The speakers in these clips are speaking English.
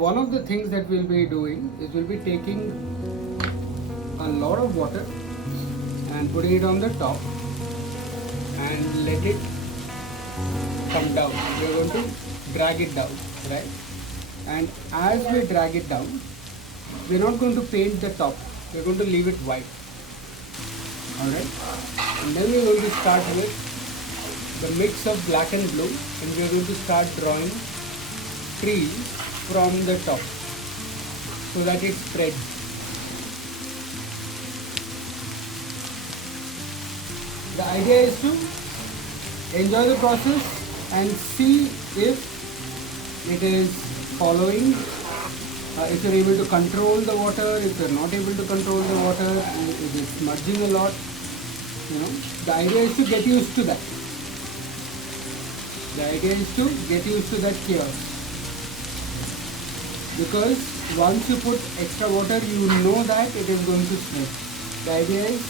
one of the things that we'll be doing is we'll be taking a lot of water and putting it on the top and let it come down. We're going to drag it down, right? And as we drag it down, we're not going to paint the top. We're going to leave it white. Alright? And then we're going to start with the mix of black and blue, and we're going to start drawing trees from the top so that it spreads. The idea is to enjoy the process and see if it is following, if you're able to control the water, if you're not able to control the water, if it's smudging a lot. The idea is to get used to that. The idea is to get used to that chaos. Because once you put extra water, you know that it is going to spread. The idea is,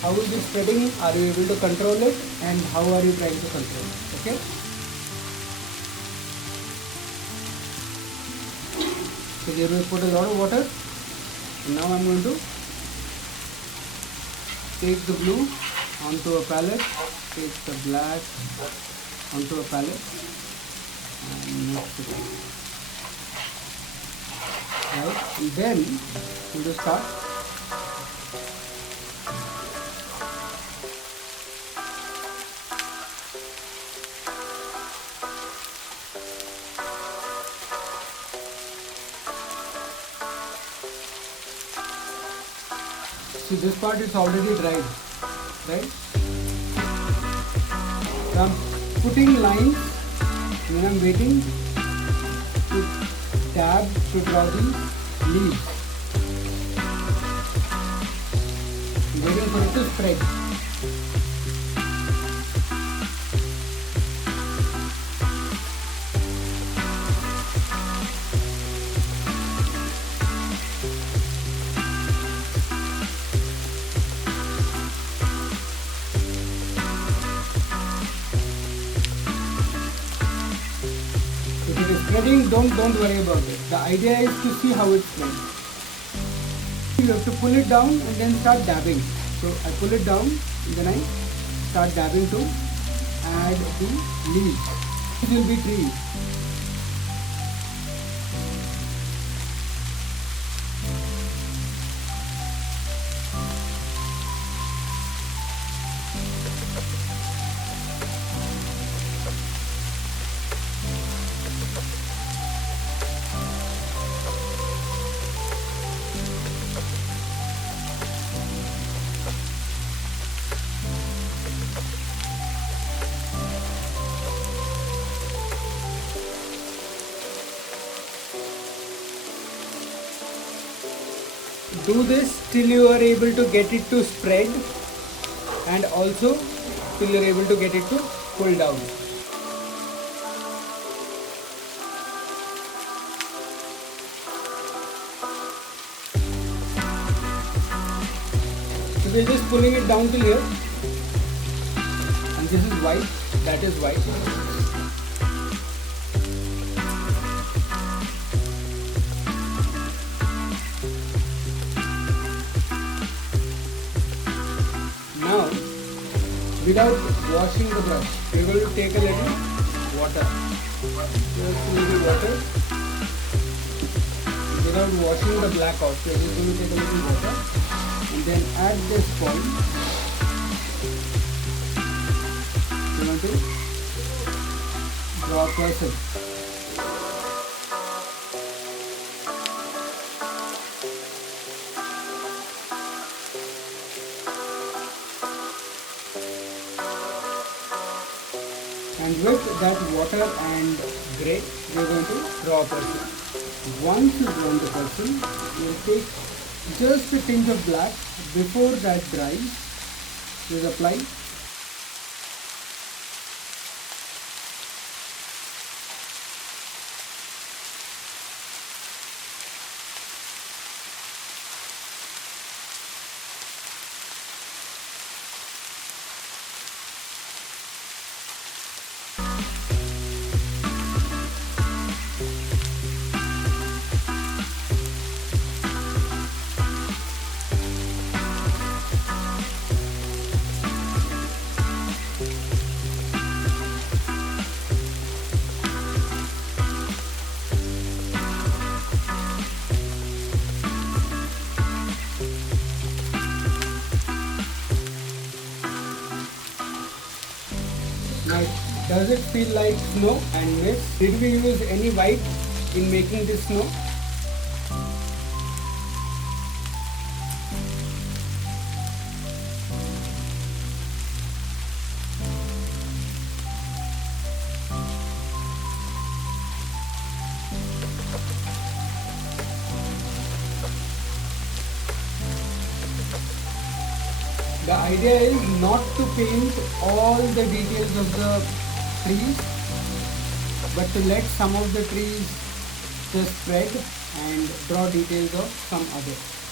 how is it spreading? Are you able to control it? And how are you trying to control it? Okay? So here we put a lot of water. And now I'm going to take the blue onto a palette, take the black onto a palette, and mix it up. Right? And then we'll just start. See, this part is already dried, right? So I'm putting lines and I'm waiting to dab to draw the leaves. I'm waiting for it to spread. Spreading, don't worry about it. The idea is to see how it spreads. You have to pull it down and then start dabbing. So I pull it down and then I start dabbing to add the leaves. These will be trees. Do this till you are able to get it to spread, and also till you are able to get it to pull down. So we are just pulling it down till here, and this is white, that is white. Now, without washing the brush, we are going to take a little water. Just a little water. Without washing the black out, we are just going to take a little water. And then at this point, we want to draw a person. And with that water and gray, we are going to draw a person. Once you draw the person, you will take just a tinge of black. Before that dries, you will apply Does it feel like snow and mist? Did we use any white in making this snow? The idea is not to paint all the details of the trees, but to let some of the trees just spread and draw details of some others.